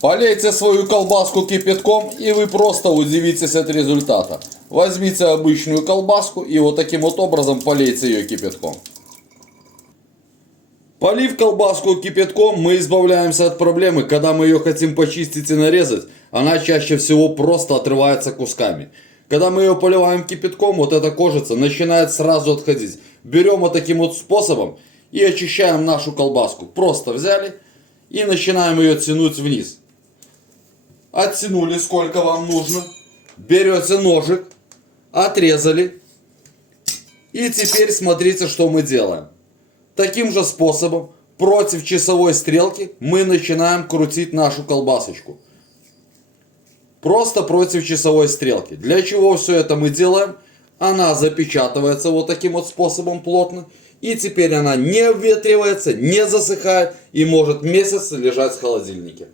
Полейте свою колбаску кипятком, и вы просто удивитесь от результата. Возьмите обычную колбаску и вот таким вот образом полейте ее кипятком. Полив колбаску кипятком, мы избавляемся от проблемы, когда мы ее хотим почистить и нарезать, она чаще всего просто отрывается кусками. Когда мы ее поливаем кипятком, вот эта кожица начинает сразу отходить. Берем вот таким вот способом и очищаем нашу колбаску. Просто взяли и начинаем ее тянуть вниз. Оттянули сколько вам нужно. Берете ножик, отрезали. И теперь смотрите, что мы делаем. Таким же способом, против часовой стрелки, мы начинаем крутить нашу колбасочку. Просто против часовой стрелки. Для чего все это мы делаем? Она запечатывается вот таким вот способом плотно. И теперь она не обветривается, не засыхает и может месяц лежать в холодильнике.